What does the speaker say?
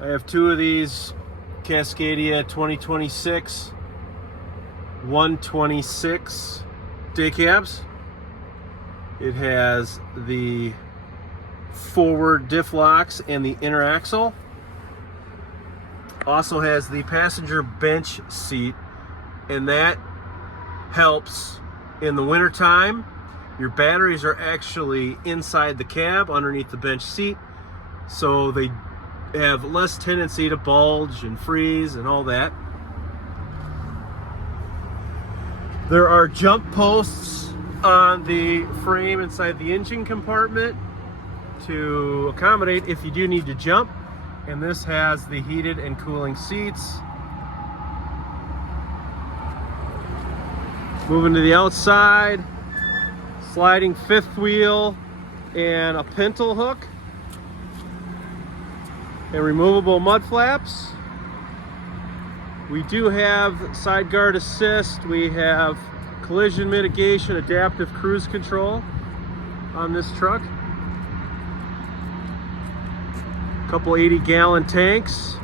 I have two of these Cascadia 2026 126 day cabs. It has the forward diff locks and the inner axle. Also has the passenger bench seat, and that helps in the winter time. Your batteries are actually inside the cab underneath the bench seat, so they have less tendency to bulge and freeze and all that. There are jump posts on the frame inside the engine compartment to accommodate if you do need to jump, and this has the heated and cooling seats. Moving to the outside, sliding fifth wheel and a Pintle hook and removable mud flaps. We do have side guard assist. We have collision mitigation, adaptive cruise control on this truck. A couple 80-gallon tanks.